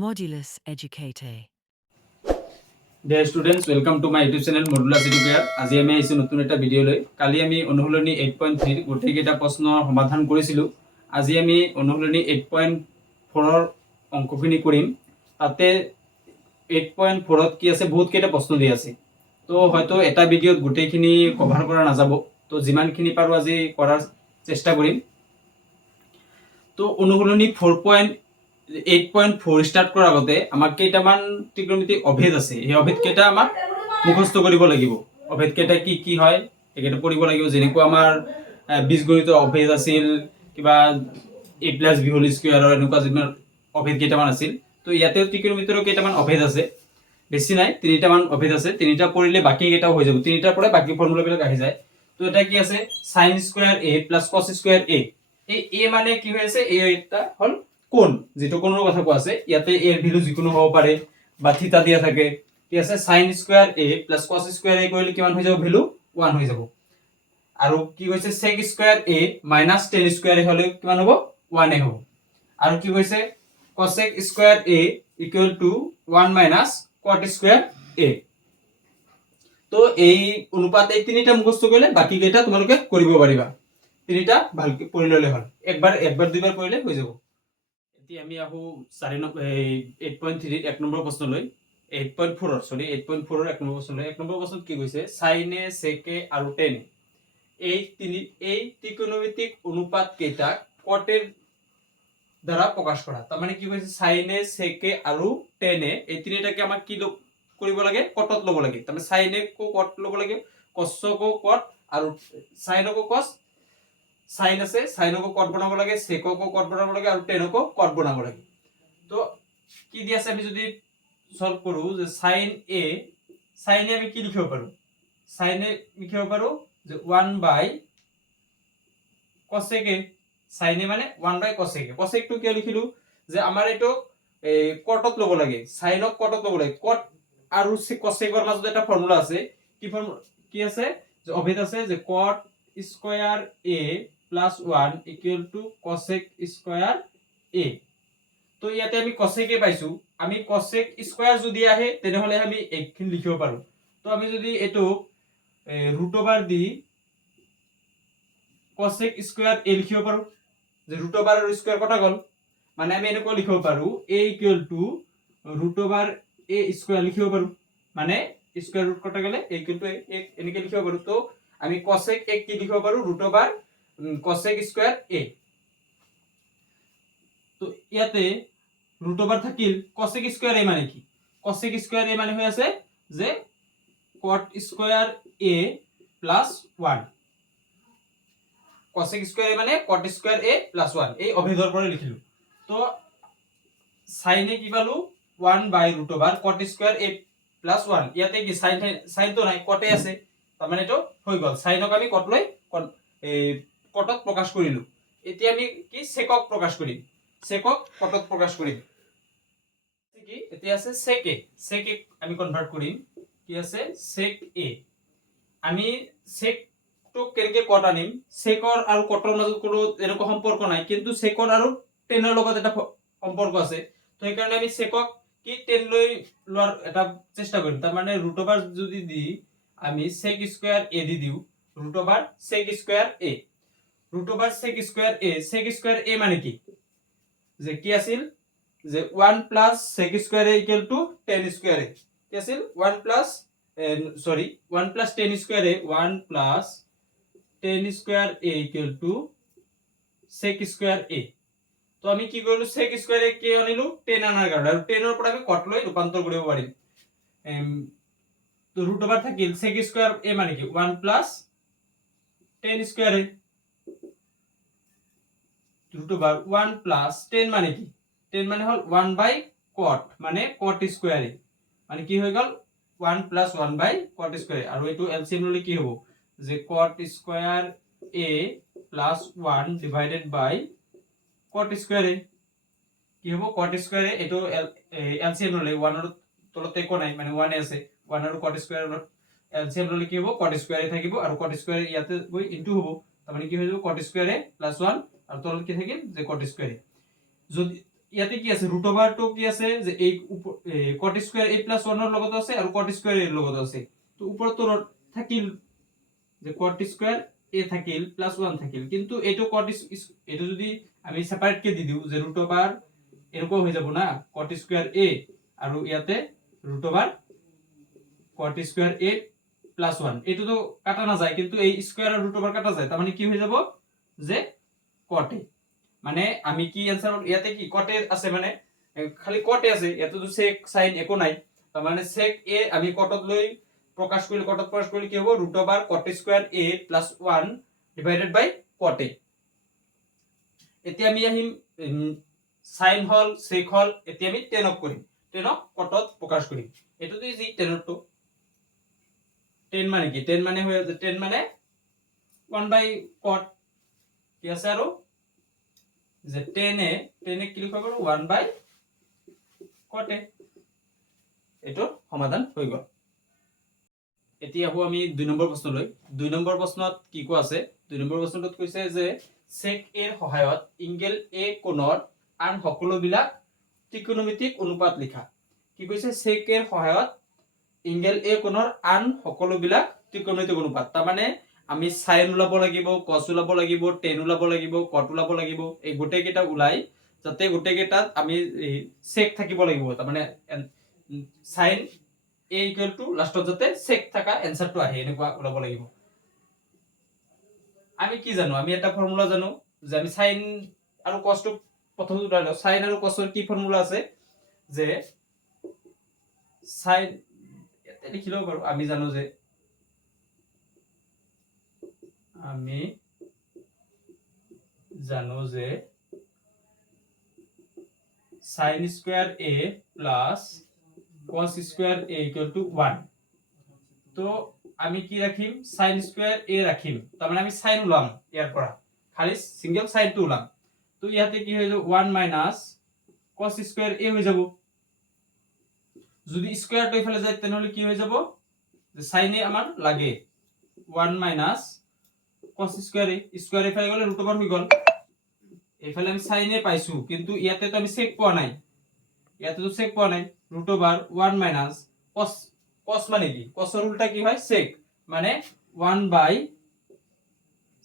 Modulus Educate. Dear students, welcome to my YouTube channel Modulus Educate. আজি আমি আইছো নতুন এটা ভিডিও লৈ। কালি আমি অনুশীলনী 8.3 গোটেই কেইটা প্ৰশ্ন সমাধান কৰিছিলো। আজি আমি অনুশীলনী 8.4 ৰ অংকখিনি কৰিম। তাতে 8.4 ত কি আছে বহুত কেইটা প্ৰশ্ন দি আছে। তো হয়তো এটা ভিডিওত গোটেইখিনি কভাৰ কৰা নাযাব। তো যিমানখিনি পাৰো আজি কৰাৰ চেষ্টা কৰিম। তো অনুশীলনী 8.4 স্টাৰ্ট কৰাৰ আগতে আমাক কেইটামান ত্ৰিকোণমিতিক অভেদ আছে এই অভেদ কেইটা আমাক মুখস্থ কৰিব লাগিব অভেদ কেইটা কি কি হয় একেটা পঢ়িব লাগিব যেনেকুৱা আমাৰ বীজগণিতৰ অভেদ আছিল কিবা a + b হোল স্কয়াৰৰ এনেকুৱা যিমান অভেদ কেইটামান আছিল তো ইয়াতেও ত্ৰিকোণমিতিৰৰ কেইটামান অভেদ আছে বেছি নাই তিনিটামান অভেদ আছে তিনিটা পঢ়িলে বাকি কেইটাও হৈ যাব তিনিটাৰ পৰা বাকি ফৰ্মুলাবিলাক আহি যায় তো এটা কি আছে sin square a + cos square a এই a মানে কি হৈ আছে এই এটা হল কোণ যেটো কোণৰ কথা কোৱা আছে ইয়াতে এৰ ভ্যালু যিকোনো হ'ব পাৰে বা থিতা দিয়া থাকে কি আছে sin square a + cos square a কৰিলে কিমান হৈ যাব ভ্যালু 1 হৈ যাব আৰু কি কৈছে sec square a - tan square a হলে কিমান হ'ব 1 এ হ'ব আৰু কি কৈছে cosec square a = 1 - cot square a তো এই অনুপাত এই তিনিটা মুখস্থ কৰিলে বাকি কেইটা তোমালোকে কৰিব পাৰিবা তিনিটা ভালকৈ পঢ়ি ললে হ'ল একবাৰ দুইবাৰ পঢ়িলে হৈ যাব এতিয়া আমি আহো 8.3 এক নম্বৰ প্ৰশ্নলৈ 8.4 ৰ এক নম্বৰ প্ৰশ্নলৈ এক নম্বৰ প্ৰশ্নত কি কৈছে sin a sec a আৰু tan a এই ত্ৰিকোণমিতিক অনুপাত কেইটা কটেৰ দ্বাৰা প্ৰকাশ কৰা তাৰ মানে কি কৈছে sin a sec a আৰু tan a এই তিনিটাকে আমাক কি কৰিব লাগে কটত ল'ব লাগে তাৰ মানে sin a কো কট ল'ব লাগে cos কো কট আৰু sin কো cos sin আছে sin কো কট বনাব লাগে sec কো কট বনাব লাগে আৰু tan কো কট বনাব লাগে তো কি দি আছে আমি যদি সলভ কৰো যে sin a আমি কি লিখিব পাৰো sin a লিখিব পাৰো যে 1/cosec a sin a মানে 1/cosec a cosec টো কিয় লিখিলো যে আমাৰ এটো কটত ল'ব লাগে sin ক কটত ল'ব লাগে কট আৰু cosec ৰ মাজত এটা ফৰ্মুলা আছে কি আছে যে অভেদ আছে যে cot square a + 1 = cosec square a তো ইয়াতে আমি cosec a পাইছো আমি cosec স্কয়ার যদি আহে তেনেহলে আমি একখিনি লিখিব পাৰো তো আমি যদি এটো √over the cosec square a লিখিব পাৰো যে √ওভাৰ আৰু স্কয়াৰ কটা গল মানে আমি এনেকৈ লিখিব পাৰো a = √ওভাৰ a স্কয়াৰ লিখিব পাৰো মানে স্কয়াৰ ৰুট কটা গলে a = এনেকৈ লিখিব পাৰো তো আমি cosec a কি লিখিব পাৰো √ওভার cosec স্কয়ার a তো ইয়াতে √ওভার থাকিল cosec স্কয়ার a মানে কি cosec স্কয়ার a মানে হৈ আছে যে cot square a + 1 cosec square a মানে cot স্কয়ার a + 1 এই অভেদৰ পৰা লিখিলো তো sin a কি পালো 1/√ওভার cot স্কয়ার a + 1 ইয়াতে কি sin তো নাই cot এ আছে তাৰ মানে এটো হৈ গল sin ক আমি cot লৈ cotত প্ৰকাশ কৰিলো এতিয়া আমি কি sec ক প্ৰকাশ কৰিম sec ক cotত প্ৰকাশ কৰিম কি এতিয়া আছে sec a আমি কনভাৰ্ট কৰিম কি আছে sec a আমি sec তো কেনেকৈ cot আনিম sec আৰু cot ৰ মাজত কোনো এনেকুৱা সম্পৰ্ক নাই কিন্তু sec আৰু tan ৰ লগত এটা সম্পৰ্ক আছে তো এই কাৰণে আমি sec ক কি tan লৈ লোৱাৰ এটা চেষ্টা কৰিম তাৰ মানে √ওভার যদি দি আমি sec স্কয়ার a দি দিও √over sec square a √over sec square a মানে কি যে কি আছিল যে 1 + sec square a = tan square a কি আছিল 1 + tan square a 1 + tan square a = sec square a তো আমি কি কৰিলো sec স্কয়াৰ a কে আনিলো tan আনাৰ কাৰণে আৰু tan ৰ পৰা আমি cot লৈ ৰূপান্তৰ কৰিব পাৰিম তো √ওভার থাকিল sec স্কয়ার a মানে কি 1 + tan square a √over 1 + tan মানে কি tan মানে হল 1/cot মানে cot স্কয়ার a মানে কি হৈ গল 1 + 1/cot স্কয়ার আৰু এটো এলসিএম ললে কি হ'ব যে cot square a + 1 / cot square a কি হ'ব cot স্কয়ার a এটো এলসিএম ললে 1 ৰ তলতে একো নাই মানে 1 আছে 1 আৰু cot স্কয়াৰ এলসিএম ললে কি হ'ব cot স্কয়াৰ a থাকিব আৰু cot স্কয়াৰ ইয়াতে গৈ ইনটু হ'ব তাৰ মানে কি হৈ যাব cot স্কয়াৰ a + 1 আৰু তলত কি থাকিল যে cot স্কয়াৰ a যদি ইয়াতে কি আছে ৰুট ওভাৰটো কি আছে যে এই কট স্কয়াৰ a প্লাস 1 ৰ লগত আছে আৰু কট স্কয়াৰ a ৰ লগত আছে তো ওপৰতো থাকিল যে কট স্কয়াৰ a থাকিল প্লাস 1 থাকিল কিন্তু এইটো এইটো যদি আমি সেপাৰেট কে দি দিও যে ৰুট ওভাৰ এৰকম হৈ যাব না কট স্কয়াৰ a আৰু ইয়াতে ৰুট ওভাৰ কট স্কয়াৰ a প্লাস 1 এটো তো কাটা না যায় কিন্তু এই স্কয়ার আর রুট ওভার কাটা যায় তার মানে কি হয়ে যাব যে কটে মানে আমি কি आंसर ইয়াতে কি কটে আছে মানে খালি কটে আছে এত তো sec sin একো নাই তার মানে sec a আমি কটত লই প্রকাশ করলে কি হবে root over cot square a plus 1 divided by কটে এতে আমি আহিম sin হল sec হল এতে আমি 10 করিম 10 কটত প্রকাশ করিম এটো তো ইজি 10 তো 10 মানে কি 10 মানে হয়ে যাচ্ছে 10 মানে 1 বাই cot কি আছে আৰু যে 10 এ কি লিখব পাৰো 1 বাই cot এ এটো সমাধান হৈ গল এতিয়া হো আমি 2 নম্বৰ প্ৰশ্ন লৈ 2 নম্বৰ প্ৰশ্নত কি কো আছে 2 নম্বৰ প্ৰশ্নটোত কৈছে যে sec a ৰ সহায়ত এংগেল a কোণৰ আন সকলো বিলাক ত্ৰিকোণমিতিক অনুপাত লিখা কি কৈছে sec a ৰ সহায়ত এংগেল a কোণৰ আন সকলো বিলাক ত্ৰিকোণমিতিক অনুপাত তাৰ মানে আমি sin উলাব লাগিব cos উলাব লাগিব tan উলাব লাগিব cot উলাব লাগিব এই গোটে কেটা উলাই যাতে গোটে কেটাত আমি sec থাকিব লাগিব তাৰ মানে sin a equal to লাষ্টত যাতে sec থাকা आंसरটো আহে এনেকুৱা উলাব লাগিব আমি কি জানো আমি এটা ফৰ্মুলা জানো যে আমি sin আৰু cos টো প্ৰথমটো উলালো sin আৰু cos ৰ কি ফৰ্মুলা আছে যে sin এতে লিখিলো পাৰো আমি জানো যে sin square a plus cos square a equal to 1 তো আমি কি রাখিম sin স্কয়ার a রাখিম তার মানে আমি sin উলাম ইয়ার পৰা খালি সিঙ্গেল sin টো উলাম তো ইয়াতে কি হয়ে যাব 1 মাইনাস cos স্কয়ার a হয়ে যাব যদি স্কয়ার টো ফেলে যায় তাহলে কি হয়ে যাব যে sin a আমার লাগে 1 মাইনাস cos স্কয়ার এ ফেলে গেলে রুট ওভার হই গল এফালে আমি sin এ পাইছো কিন্তু ইয়াতে তো আমি sec পাওয়া নাই ইয়াতে তো sec পাওয়া নাই রুট ওভার 1 মাইনাস cos মানে কি cos এর উল্টা কি হয় sec মানে 1 বাই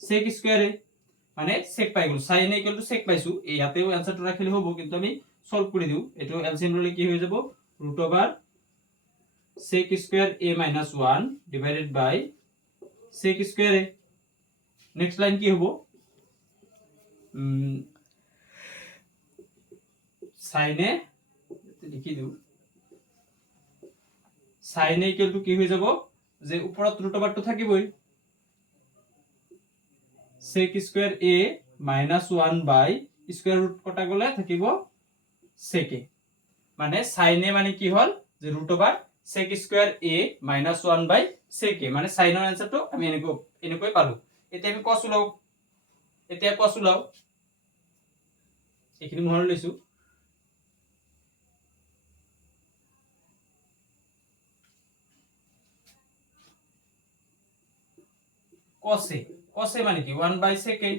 sec স্কয়ার এ মানে sec পাই গেল sin A equal two sec পাইছো এই ইয়াতেও आंसरটো রাখিলে হবে কিন্তু আমি সলভ করে দিউ এটো এলসিএম ললে কি হয়ে যাব root over sec square a 1 divided by sec square a next line কি হবো sin এ লিখি দিউ sin এ ইকুয়াল টু কি হয়ে যাব যে উপৰত রুট ওভার তো থাকিবই sec square a 1 by square root কটা গলে থাকিব sec a মানে sin a মানে কি হল যে root over sec square a 1 by sec a মানে sin এর आंसरটো আমি এনেকৈ পালো এতিয়া আমি cos উলাও এতিয়া cos উলাও এখিনি মহৰ লৈছো cos a মানে কি 1 বাই sec a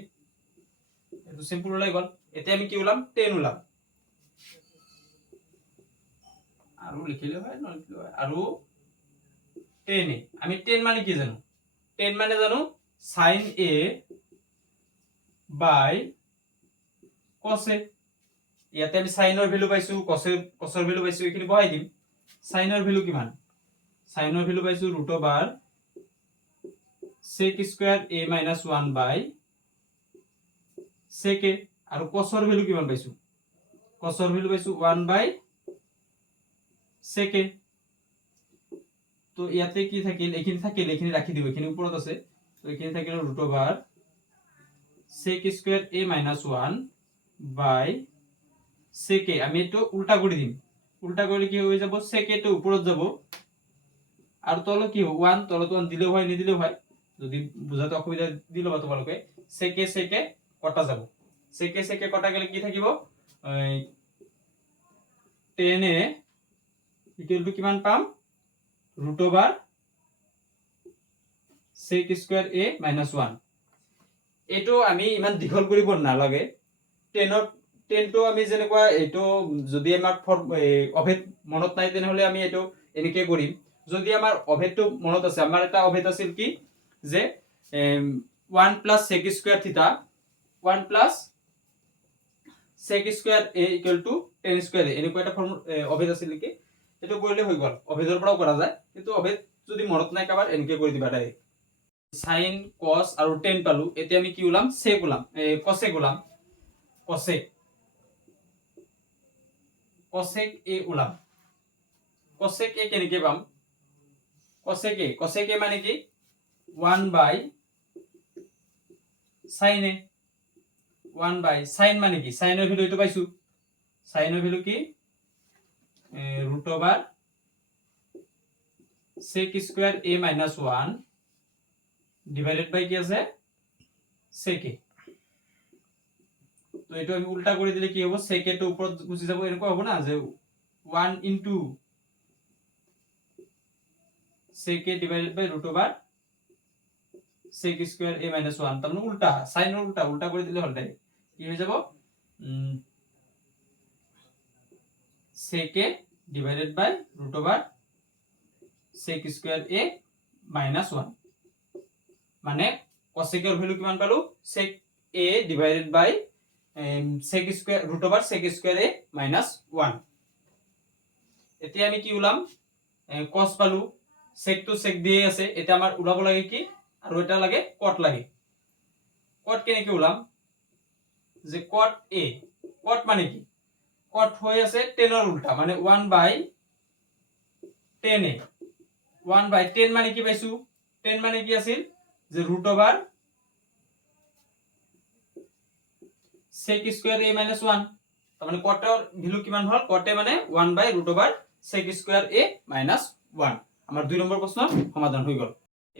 এটো সিম্পল হলাই গল এতিয়া আমি কি উলাম tan উলাম আৰু লিখিলে হয় নলিখিলে হয় আৰু tan a আমি tan মানে কি জানো tan মানে জানো sin a by cos a ইয়াতে আমি sin এর ভ্যালু পাইছো cos এর ভ্যালু পাইছো এখানে বহাই দিম sin এর ভ্যালু কিমান sin এর ভ্যালু পাইছো root over sec square a 1 by sec a আৰু cos এর ভ্যালু কিমান পাইছো cos এর ভ্যালু পাইছো 1 বাই sec a তো ইয়াতে কি থাকিল এখানে রাখি দিব এখানে উপৰত আছে তো এখানে থাকিল root over sec square a 1 by sec a আমি তো উল্টা করে দিম উল্টা করলে কি হয়ে যাব sec a তো উপৰত যাব আর তলে কি 1 তলে তো 1 দিলেও হয় নি দিলেও হয় যদি বুঝাতে অসুবিধা দিলো বা তোমালোকে sec a কটা যাব sec a কটা গেলে কি থাকিব tan a ইকুয়াল টু কিমান পাম root over sec square a 1 এটো আমি ইমান দীঘল কৰিব নালাগে 10 টেনটো আমি যেনেকুৱা এইটো যদি আমাৰ অভেদ মনত নাই তেনেহ'লে আমি এইটো এনেকৈ কৰিম। যদি আমাৰ অভেদটো মনত আছে, আমাৰ এটা অভেদ আছিল কি যে 1 প্লাছ sec স্কুৱেৰ থিটা 1 plus sec square a equal to tan square a, এনেকুৱা এটা অভেদ আছিল নেকি? এইটো কৰিলে হৈ গ'ল। অভেদৰ পৰাও কৰা যায়, কিন্তু অভেদ যদি মনত নাই কাৰোবাৰ এনেকৈ কৰি দিবা ডাইৰেক্ট। সাইন কস আৰু টেন পালো। এতিয়া আমি কি ওলাম? সেক ওলাম, কসেক ওলাম। কসেক এ ওলাম। কসেক এ কেনেকে পাম? কসেক এ মানে কি 1 by sine A. 1 by sine মানে কি? সাইনের ভ্যালু এটা পাইছো। সাইনের ভ্যালু কি root over sec square a minus 1 divided by কি আছে sec a। তো এটা আমি উল্টা করে দিলে কি হবে? sec a টা উপর গুছি যাব, এরকম হবে না যে 1 into sec a divided by root over sec square a minus 1। তার মানে উল্টা, সাইনের উল্টা করে দিলে হল কি হয়ে যাব? sec a divided by root over sec square a minus 1। মানে cosec এর ভ্যালু কিমান পালো? sec a divided by sec square root over sec square a minus 1। এতিয়া আমি কি উলাম? cos পালো, sec to sec দিয়ে আছে। এটা আমার উলাব লাগে কি আর ওটা লাগে cot লাগে। cot কেনেকে উলাম? যে cot a, cot মানে কি? cot হয়ে আছে 10 এর উল্টা, মানে 1 বাই 10 a। 1 বাই 10 মানে কি পাইছো? 10 মানে কি আছিল? যে root over sec square a minus 1। তার মানে cot এর ভ্যালু কিমান হল? cot এ মানে 1 by root over sec square a minus 1। আমার 2 নম্বর প্রশ্ন সমাধান হয়ে গেল।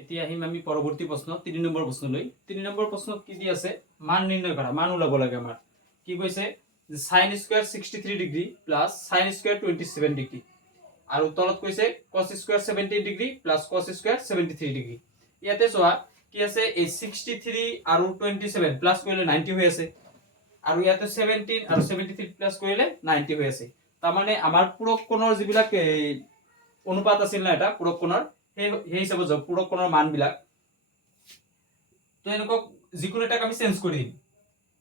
এতিয়া আহিম আমি পরবর্তী প্রশ্ন 3 নম্বর প্রশ্ন লই। 3 নম্বর প্রশ্ন কি দি আছে? মান নির্ণয় করা, মান উলাব লাগে আমার। কি কইছে? যে sin square 63 degree plus sin square 27 degree. আর তলত কইছে cos square 70 degree plus cos square 73 degree. ইয়াতে সোয়া কি আছে? এই 63 আর 27 প্লাস কইলে 90 হয়ে আছে। আর ইয়াতে 17 আর 73 প্লাস কইলে 90 হয়ে আছে। তার মানে আমার পূরক কোণৰ যিবিলাক অনুপাত আছিল না, এটা পূৰক কোণৰ সেই হিসাবে যাও পূৰক কোণৰ মান বিলাক। তো এনেকুৱা যিকোনো এটাক আমি চেঞ্জ কৰি দিম।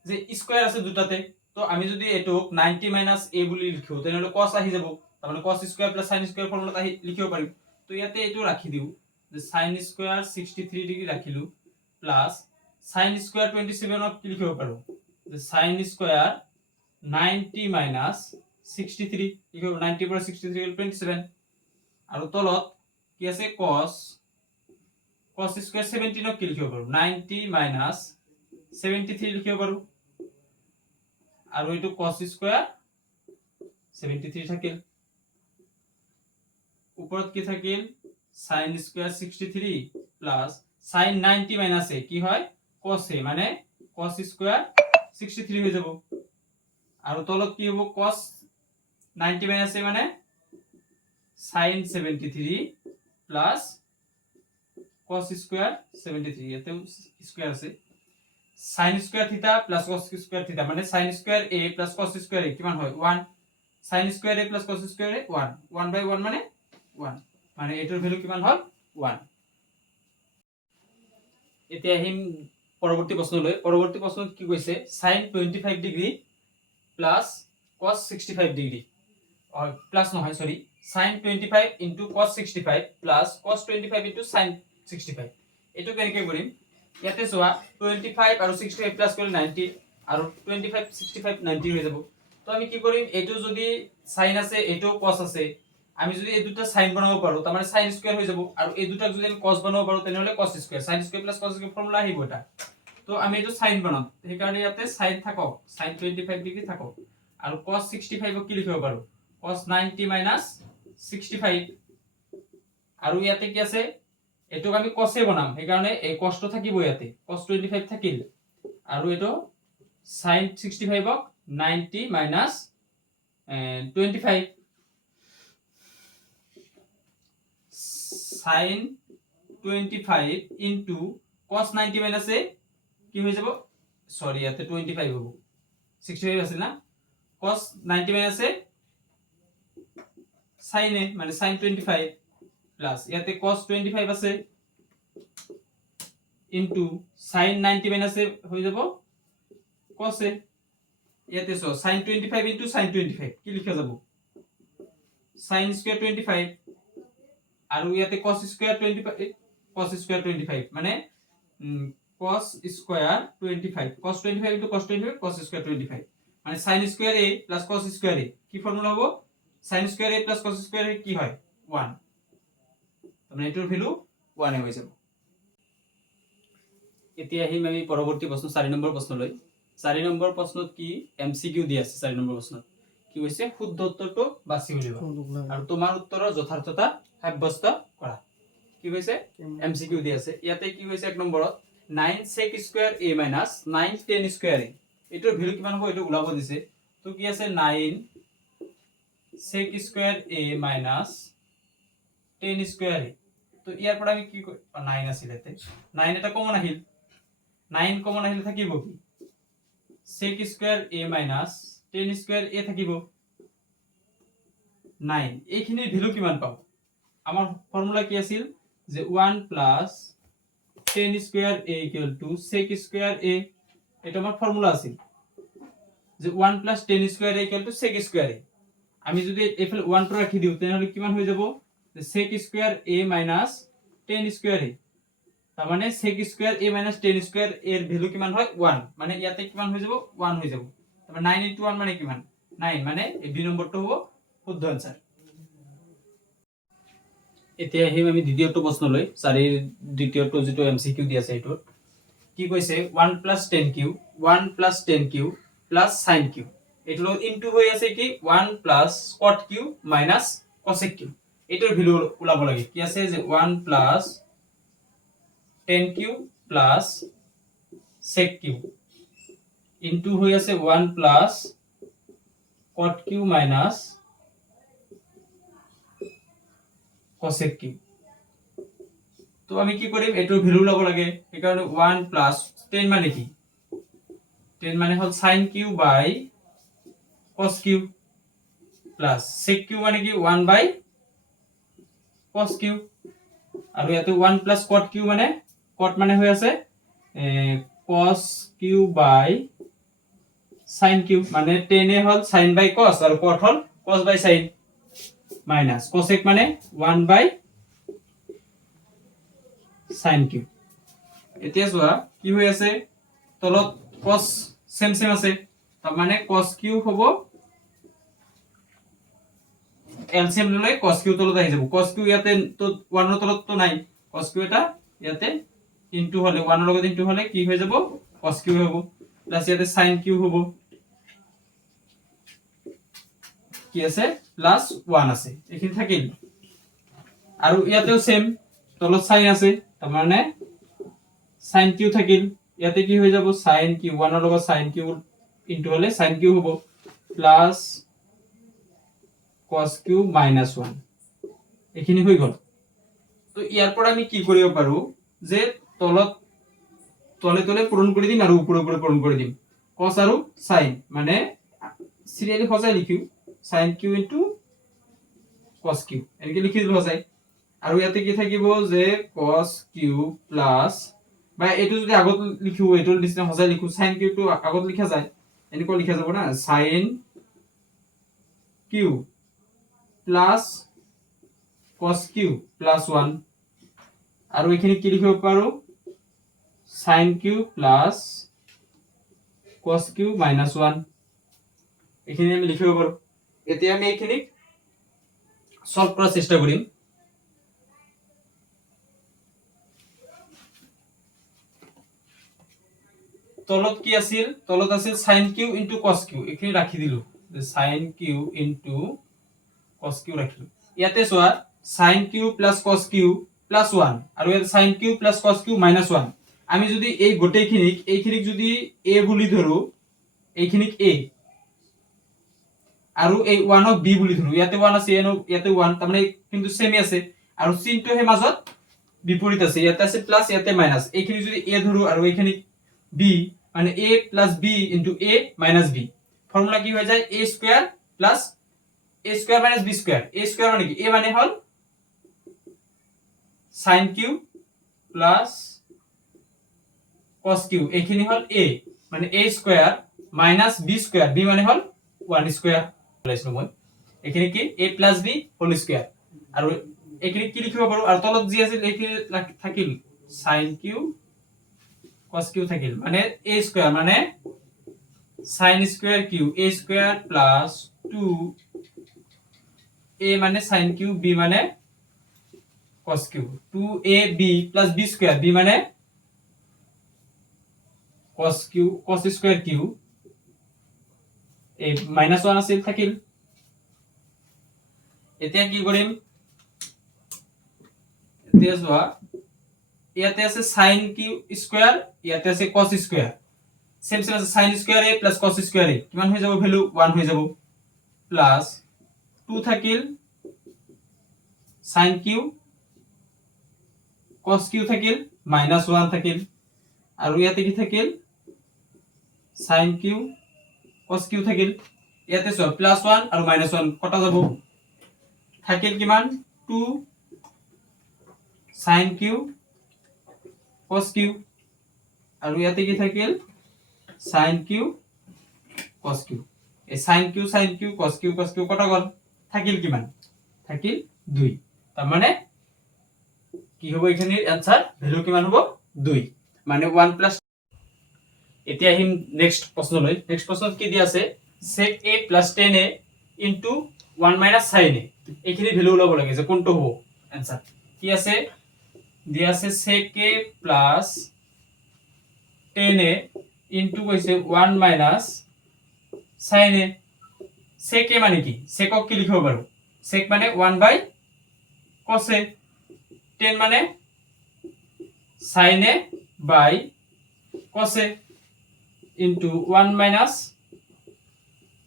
যে স্কয়ার আছে দুটাতে, তো আমি যদি এটুক 90 মাইনাস a বুলি লিখো তেনেহলে cos আহি যাব। তার মানে cos square plus sin square ফর্মুলাত আহি লিখিব পাৰিম। তো ইয়াতে এটো ৰাখি দিও যে sin স্কয়াৰ 63 ডিগ্ৰি ৰাখিলো প্লাস sin স্কয়াৰ 27 ক কি লিখিব পাৰো? যে sin স্কয়াৰ 90 মাইনাস 63 লিখিব। 90 পৰা 63 গেল 27। আৰ তলত কি আছে? cos স্কয়াৰ 17 ক কি লিখিব পাৰো? 90 মাইনাস 73 লিখিব পাৰো। আর ওইটো cos স্কয়ার 73 থাকিল। উপরত কি থাকিল? sin square 63 plus sin 90 minus a কি হয়? cos a, মানে cos স্কয়ার 63 হয়ে যাব। আর তলত কি হবে? cos 90 মাইনাস a মানে sin 73 প্লাস cos স্কয়ার 73, এতে স্কয়ার আছে। sin স্কয়ার থিটা প্লাস cos স্কয়ার থিটা মানে sin square a plus cos square a কিমান হয়? 1। sin square a plus cos square a 1। 1 বাই 1 মানে 1, মানে এটার ভ্যালু কিমান হল? 1। এতিয়া আহিম পরবর্তী প্রশ্ন লই। পরবর্তী প্রশ্ন কি কইছে? sin 25 degree plus cos 65 degree, plus নহয় sorry, sin 25 into cos 65 plus cos 25 into sin 65। এটো কেনেকে কৰিম? ইয়াতে সোয়া 25 আৰু 65 প্লাস কৰলে 90 আৰু 25 65 90 হয়ে যাব। তো আমি কি কৰিম? এটো যদি sin আছে, এটো cos আছে, আমি যদি এই দুটা sin বানাবো পারো তার মানে sin স্কয়ার হয়ে যাব। আর এই দুটাক যদি আমি cos বানাবো পারো তাহলে cos square, sin square plus cos square formula আহিব এটা। তো আমি এটো sin বানাম, সেই কারণে ইয়াতে sin থাকক, sin 25 ডিগ্রি থাকক। আর cos 65 ক কি লিখিব পারো? cos 90 minus 65। আর ইয়াতে কি আছে? এটোক আমি cos এ বানাম, সেই কারণে এই cos টো থাকিব ইয়াতে, cos 25 থাকিল। আর এটো sin 65 ক 90 minus 25 sin 25 into cos 90 minus এ কি হয়ে যাব? সরি, ইয়াতে 25 হবো, 65 আছে না, cos 90 মাইনাস এ sin এ মানে sin 25 প্লাস ইয়াতে cos 25 আছে ইনটু sin 90 মাইনাস এ হয়ে যাব cos এ ইয়াতে sin 25 ইনটু sin 25 কি লিখা যাব sin স্কয়ার 25 আর ইয়াতে cos স্কয়ার 25 cos স্কয়ার 25 মানে cos square 25 cos 25 into cos 25 cos square 25 মানে sin square a plus cos square a কি ফর্মুলা হবে sin square a plus cos square a কি হয় 1 তার মানে এটার ভ্যালু 1 এ হয়ে যাবে এতিয়া আহিম আমি পৰৱৰ্তী প্ৰশ্ন 4 নম্বৰ প্ৰশ্নলৈ 4 নম্বৰ প্ৰশ্নত কি এমসিকিউ দি আছে 4 নম্বৰ প্ৰশ্নত কি হৈছে শুদ্ধ উত্তৰটো বাছি উলিওৱা আৰু তোমাৰ উত্তৰৰ যথাৰ্থতা সাব্যস্ত কৰা কি হৈছে এমসিকিউ দি আছে ইয়াতে কি হৈছে এক নম্বৰত 9 sec square a 9 10 square a এটোৰ ভ্যালু কিমান হ'ব এটো ওলাব দিছে তো কি আছে 9 sec square a 10 square a তো ইয়াৰ পৰা আমি কি 9 আছিল এতে 9 এটা কমন আহিল 9 কমন আহিলে থাকিব কি sec square a 10 square a থাকিব 9 এইখিনিৰ ভ্যালু কিমান পাব আমাৰ ফৰ্মুলা কি আছিল যে 1 plus 10 square a sec square a এটা আমাৰ ফৰ্মুলা আছিল যে 1 plus 10 square a sec square a আমি যদি এফালে 1 টো ৰাখি দিও তেনহলে কিমান হৈ যাব যে sec square a 10 square a তার মানে sec স্কয়ার a 10 স্কয়ার এর ভ্যালু কিমান হয় 1 মানে ইয়াতে কিমান হৈ যাব 1 হৈ যাব তারপর 9 * 1 মানে কিমান 9 মানে এই দুই নম্বৰটো হ'ব শুদ্ধ আনসাৰ এতিয়া আহিম আমি দ্বিতীয়টো প্ৰশ্নলৈ 4 এর দ্বিতীয়টো যেটো এমসিকিউ দি আছে এটো কি কৈছে 1 + 10 কিউ 1 + 10 কিউ + sin কিউ এটো লগত ইনটু হৈ আছে কি 1 + cot কিউ - cosec কিউ এটোৰ ভ্যালু ওলাব লাগে কি আছে যে 1 + 10 Q plus sec Q into হৈ আছে 1 plus cot Q minus cosec Q তো আমি কি কৰিম এটোৰ ভ্যালু লব লাগে এই কাৰণে 1 প্লাস 10 মানে কি 10 মানে হল sin q by cos Q plus sec q মানে কি 1 বাই cos কিউ আৰু ইয়াতে 1 প্লাস cot কিউ মানে cot মানে হৈ আছে cos q by sin q মানে 10 এ হল sin বাই cos আৰু cot হল cos by sin minus cosec মানে 1 বাই sin কিউ এতিয়া যোৱা কি হৈ আছে তলত cos সেম আছে তাৰ মানে cos কিউ হ'ব এলসিএম ললে cos কিউ তলত আহি যাব cos কিউ ইয়াতে তো 1 ৰ তলত তো নাই cos কিউ এটা ইয়াতে ইনটু হলে 1 ৰ লগত ইনটু হলে কি হৈ যাব cos কিউ হ'ব প্লাস ইয়াতে sin কিউ হ'ব কি আছে প্লাস 1 আছে এখানে থাকিল আৰু ইয়াতেও সেম তলত sin আছে তাৰ মানে sin কিউ থাকিল ইয়াতে কি হৈ যাব sin কিউ 1 ৰ লগত sin কিউ ইনটু হলে sin কিউ হ'ব প্লাস cos কিউ মাইনাস 1 এখিনি হৈ গল তো ইয়াৰ পৰা আমি কি কৰিব পাৰো যে তলত তলে তলে পূৰণ কৰি দিম আৰু উপৰে উপৰে পূৰণ কৰি দিম cos আৰু sin মানে সিরিয়ালি সজাই লিখিও sin Q into cos q এনেকে লিখি দিলে সজাই আৰু ইয়াতে কি থাকিব যে cos কিউ প্লাস বা এটো যদি আগত লিখিও এটোৰ নিচিনা সজাই লিখো sin কিউ টো আগত লিখা যায় এনেকৈ লিখা যাব না sin Q plus cos Q plus 1 আৰু এখানে কি লিখিব পাৰো sin Q plus cos Q minus 1 এখানে আমি লিখিব পাৰো এতিয়া আমি এখানে সলভ কৰাৰ চেষ্টা কৰিম তলত কি আছিল তলত আছিল sin Q into cos Q এখানে রাখি দিলো যে sin Q into cos Q রাখিলো ইয়াতে সোয়া sin Q plus cos Q plus 1 আৰু ইয়াতে sin Q plus cos Q minus 1 আমি যদি এই গোটেইখিনিক যদি a বুলি ধৰো এইখিনিক a আৰু এই 1 ক b বুলি ধৰো ইয়াতে 1 আছে ইয়াতে 1 তাৰ মানে কিন্তু সেমই আছে আৰু চিনটো হে মাজত বিপৰীত আছে ইয়াতে আছে প্লাস ইয়াতে মাইনাস এইখিনি যদি a ধৰো আৰু এইখিনি b মানে a plus b into a minus b formula কি হয়ে যায় a square plus a square minus b square. a square মানে কি, a মানে হল sin Q plus cos q, এইখিনি হল a মানে a square minus b square, b মানে হল 1 স্কয়ার লাইছো মই এখানে কি a plus b whole square. আর এখানে কি লিখিব পাৰো, আর তলত যি আছিল এইখিনি থাকিল sin কিউ cos কিউ থাকিল, মানে a স্কয়ার মানে sin square q a square plus 2 a মানে sin কিউ b মানে cos q, 2ab plus b square, b মানে cos q cos square q, এই মাইনাস 1 আছিল থাকিল। এতিয়া কি কৰিম, এতিয়া যোৱা ইয়াতে আছে sin কিউ স্কয়ার, ইয়াতে আছে cos স্কয়ার, সেম সেম আছে sin square a plus cos square a, কিমান হৈ যাব ভ্যালু 1 হৈ যাব, প্লাস 2 থাকিল sin কিউ cos কিউ থাকিল মাইনাস 1 থাকিল, আৰু ইয়াতে কি থাকিল sin কিউ cos কিউ থাকিল, ইয়াতে সব প্লাস 1 আৰু মাইনাস 1 কটা যাব, থাকিল কিমান 2 sin কিউ cos কিউ, আৰু ইয়াতে কি থাকিল sin কিউ cos কিউ, এই sin কিউ cos কিউ কটা গল, থাকিল কিমান থাকিল 2, তার মানে কি হ'ব এখানে आंसर ভ্যালু কিমান হ'ব 2 মানে 1 প্লাস। এতিয়া আহিম নেক্সট প্ৰশ্নলৈ। নেক্সট প্ৰশ্নত কি দিয়া আছে sec a plus tan a into 1 minus sin a, এইখিনি ভ্যালু ওলাব লাগে যে কোনটো হ'ব आंसर। কি আছে দিয়া আছে sec a plus tan a into কৈছে 1 minus sin a। sec a মানে কি, sec ক কি লিখিব পাৰো, sec মানে 1 by cos a, tan মানে sin a by cos a into 1 minus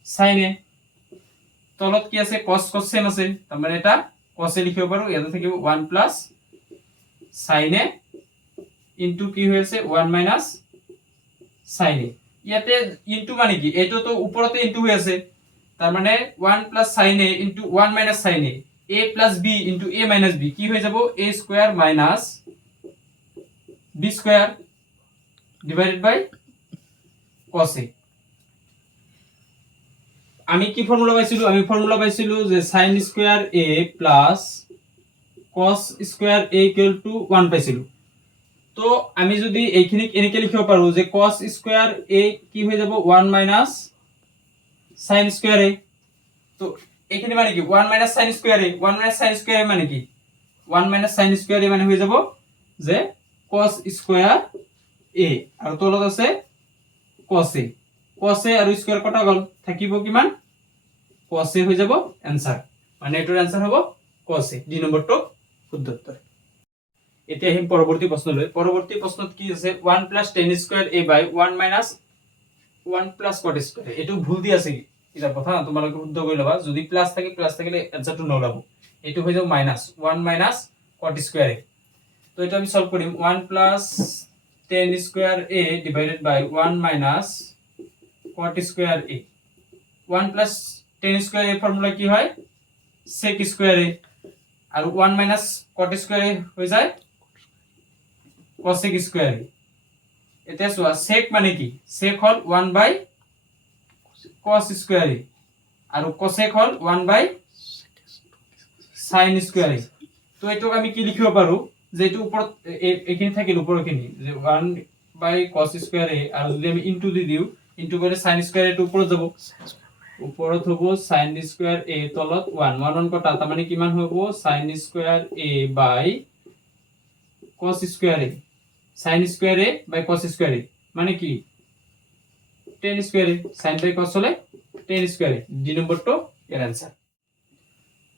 sin a, তলত কি আছে cos সেম আছে, তার মানে এটা cos a লিখিব পাৰো, ইয়াতে থাকিব 1 plus sin a into কি হয়েছে 1 minus sin a। ইয়াতে ইনটু মানে কি, এটো তো উপরতে ইনটু হয়ে আছে, তার মানে 1 plus sin a into 1 minus sin a plus b into a minus b, কি হয়ে যাব a square minus b square divided by cos a। আমি কি ফর্মুলা পাইছিলো, আমি ফর্মুলা পাইছিলো যে sin square a plus cos square a equal to 1 পাইছিলো। তো আমি যদি এইখিনি এনেকে লিখিব পাৰো যে cos স্কয়ার a কি হৈ যাব 1 minus sin স্কয়ার a, তো এইখিনি মানে কি 1 minus sin square a, 1 minus sin square a মানে কি 1 minus sin স্কয়ার a মানে হৈ যাব যে cos স্কয়ার a, আৰু তলত আছে cos a, cos a আৰু স্কয়ার কটা গল, থাকিব কিমান cos a হৈ যাব आंसर, মানে এটাৰ आंसर হ'ব cos a, ডি নম্বৰটো শুদ্ধ উত্তৰ। এতিয়া আহিম পৰৱৰ্তী প্ৰশ্নলৈ। পৰৱৰ্তী প্ৰশ্নত কি আছে 1 plus tan square a by 1 minus 1 plus cot square, এটো ভুল দি আছে কি এটা কথা তোমালোকে শুদ্ধ কৰি লবা, যদি প্লাস থাকে প্লাস থাকিলে आंसरটো নলাব, এটো হৈ যাব minus 1 minus cot square a। তো এটা আমি সলভ কৰিম 1 plus tan square a divided by 1 minus cot square a। 1 plus tan square a formula কি হয় sec স্কয়ার a, আর 1 minus cot স্কয়ার a হৈ যায় cosec স্কয়ার a। এতিয়া চোৱা sec মানে কি, sec hall 1 by cos square a, আৰু cosec hall 1 by sin square a। তো এটোক আমি কি লিখিব পাৰো যে এটো ওপৰত এখিনি থাকিল ওপৰখিনি যে 1 by cos স্কয়াৰ a, আৰু যদি আমি ইনটু দি দিও ইনটু কৰে sin স্কয়াৰ a টো ওপৰত যাব, ওপৰত হ'ব sin স্কয়ার a, তলত 1 1 কটা, তার মানে কিমান হ'ব sin square a by cos square a, sin square a by cos square a মানে কি tan square a, sin by cos হলে tan স্কয়ার a, ডি নম্বরটো এর आंसर।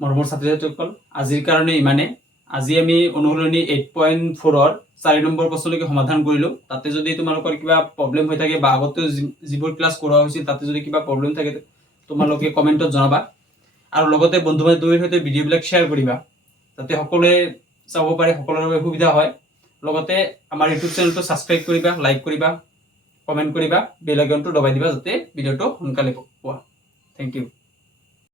মৰমৰ ছাত্ৰীসকল আজিৰ কাৰণে ইমানে। আজি আমি অনুশীলনী 8.4 ৰ 4 নম্বৰ প্ৰশ্নলৈকে সমাধান কৰিলো। তাতে যদি তোমালোকৰ কিবা প্ৰবলেম হৈ থাকে বা আগতে যিবোৰ ক্লাস কৰা হৈছিল তাতে যদি কিবা প্ৰবলেম থাকে তোমালোকে কমেন্টত জনাবা, আৰু লগতে বন্ধু বান্ধৱীৰ সৈতে ভিডিঅ'বিলাক শ্বেয়াৰ কৰিবা যাতে সকলোৱে চাব পাৰে, সকলোৰে বাবে সুবিধা হয়। লগতে আমাৰ ইউটিউব চেনেলটো সাবস্ক্ৰাইব কৰিবা, লাইক কৰিবা, কমেণ্ট কৰিবা, বেল আইকনটো দবাই দিবা যাতে ভিডিঅ'টো সোনকালে পোৱা। Thank U.